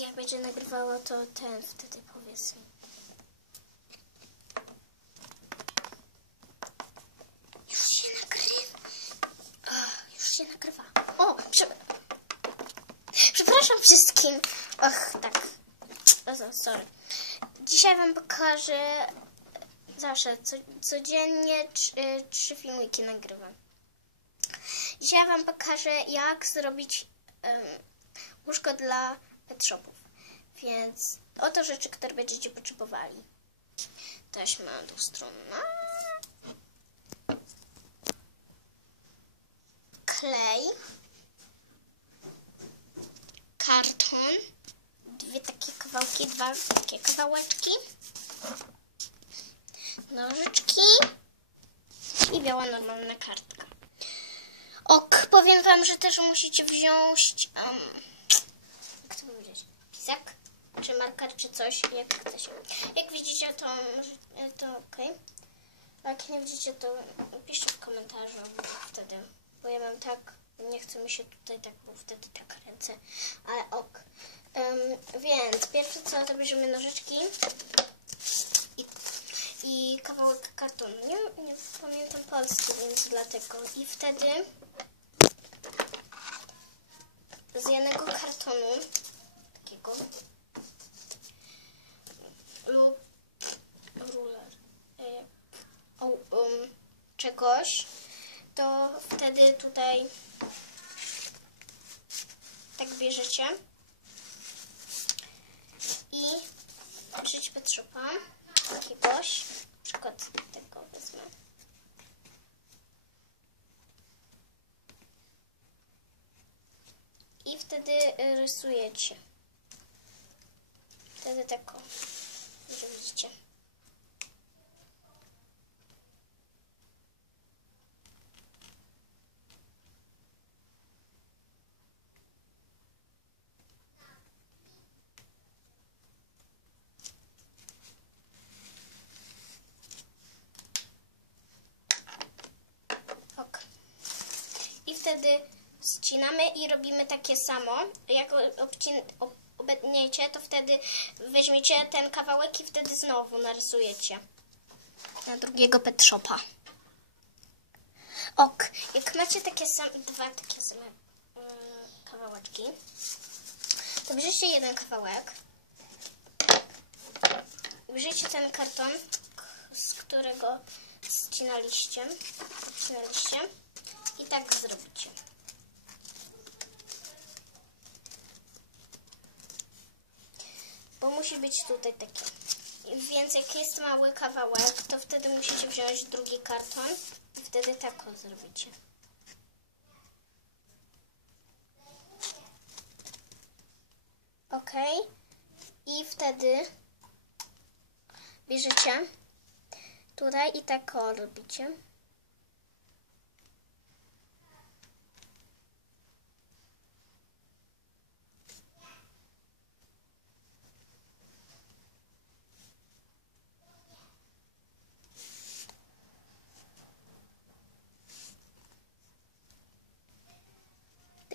jak będzie nagrywała, to ten wtedy powiedz mi. Już się nagrywa. Już się nagrywa. O, prze... przepraszam wszystkim. Och, tak. O, so- sorry. Dzisiaj wam pokażę zawsze, co, codziennie trzy, filmiki nagrywam. Dzisiaj wam pokażę, jak zrobić em, łóżko dla pet shopów. Więc oto rzeczy, które będziecie potrzebowali. Taśma dwustronna. Klej. Karton. Dwie takie kawałki, dwa takie kawałeczki. Nożyczki. I biała normalna kartka. Ok, powiem wam, że też musicie wziąć um, czy marker, czy coś, jak chcecie. Jak widzicie, to, to ok. A jak nie widzicie, to piszcie w komentarzu wtedy, bo ja mam tak, nie chce mi się tutaj tak, bo wtedy tak ręce, ale ok. Em, więc pierwsze co, to bierzemy nożyczki i, i kawałek kartonu. Nie, nie pamiętam polski, więc dlatego. I wtedy z jednego kartonu takiego lub ruler e, o, um, czegoś, to wtedy tutaj tak bierzecie i bierzecie Pet Shopa jakiegoś, na przykład tego wezmę. i wtedy rysujecie. Wtedy tak o, że widzicie. Wtedy ścinamy i robimy takie samo. Jak obcin, ob, obetniecie, to wtedy weźmiecie ten kawałek i wtedy znowu narysujecie na drugiego pet shopa. Ok, jak macie takie same, dwa takie same mm, kawałeczki, to bierzecie jeden kawałek, bierzecie ten karton, z którego ścinaliście, ścinaliście i tak zrobicie. Bo musi być tutaj takie. Więc jak jest mały kawałek, to wtedy musicie wziąć drugi karton i wtedy tak zrobicie. Ok. I wtedy bierzecie tutaj i tak robicie.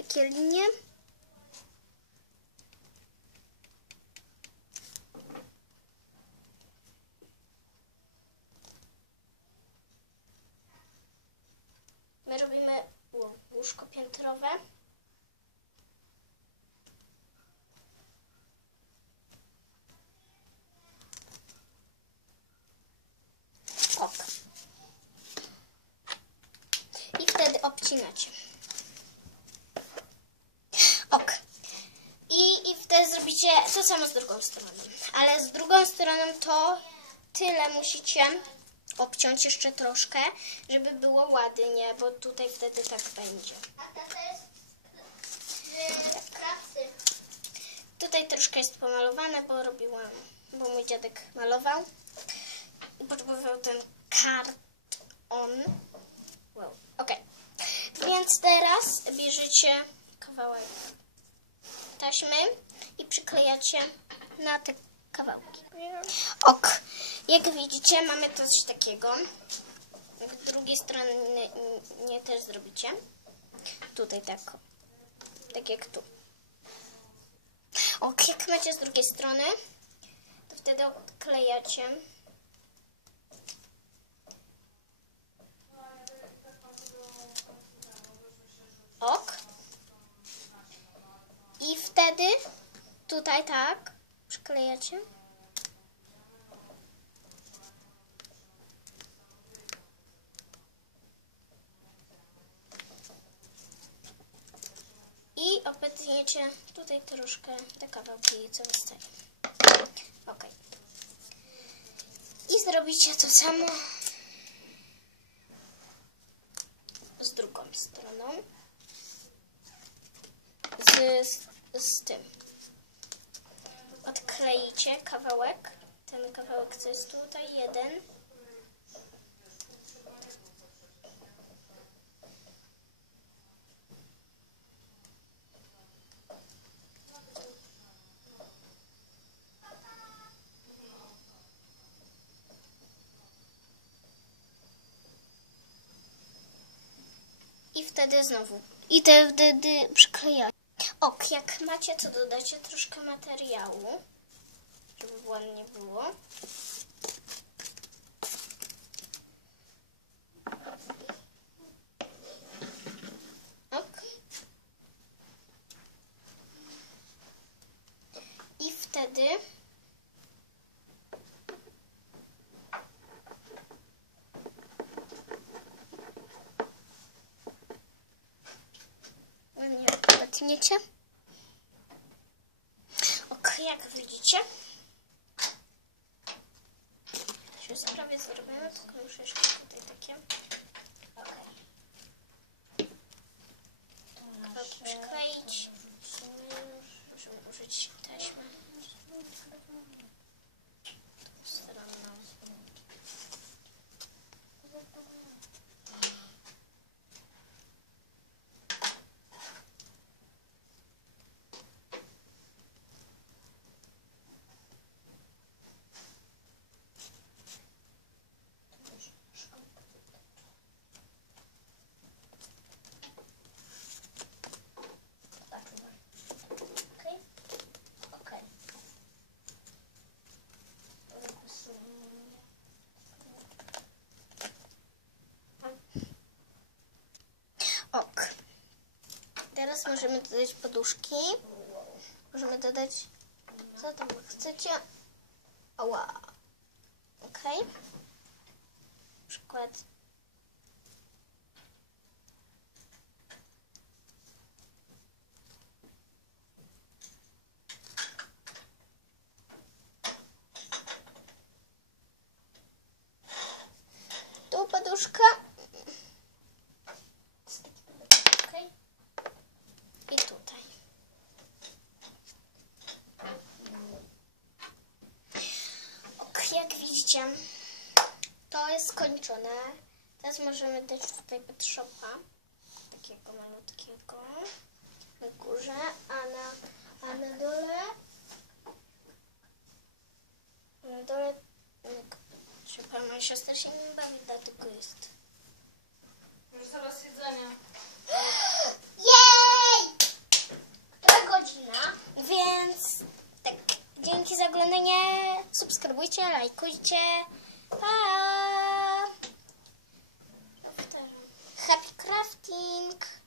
Takie linie. My robimy ło- łóżko piętrowe. Ok. I wtedy obcinacie. Ok. I, I zrobicie to samo z drugą stroną. Ale z drugą stroną to tyle musicie obciąć jeszcze troszkę, żeby było ładnie, bo tutaj wtedy tak będzie. Tutaj troszkę jest pomalowane, bo robiłam, bo mój dziadek malował. I potrzebował ten karton. Wow, okej. Więc teraz bierzecie kawałek taśmy i przyklejacie na te kawałki. Ok, jak widzicie mamy coś takiego. Z drugiej strony nie, też zrobicie. Tutaj tak. Tak jak tu. Ok, jak macie z drugiej strony, to wtedy odklejacie. Ok. I wtedy tutaj tak przyklejacie. I obetniecie tutaj troszkę te kawałki, co wystaje. Ok. I zrobicie to samo z drugą stroną. Z, z, z tym. Odkleicie kawałek. Ten kawałek, co jest tutaj, jeden. I wtedy znowu. I te wtedy przyklejacie. Ok, jak macie, to dodacie troszkę materiału, żeby ładnie było. Ok. I wtedy ładnie obetniecie. Ok, jak widzicie, już jest prawie zrobione, tylko muszę jeszcze tutaj takie. Ok. Kawałki przykleić. Możemy użyć taśmy. Tą stroną. Okej? Okej. Ok. Teraz możemy dodać poduszki. Możemy dodać co tam chcecie. Ała. Ok. Przykład. Tu poduszka. Okej. I tutaj. Ok, jak widzicie, to jest skończone. Teraz możemy dać tutaj Photoshop'a. Takiego malutkiego. Na górze, a na, a na dole na dole Super, moja siostra się nie bawi, dlatego jest. Już zaraz jedzenie. Jej! Która godzina? Więc tak, dzięki za oglądanie. Subskrybujcie, lajkujcie. Pa! Crafting!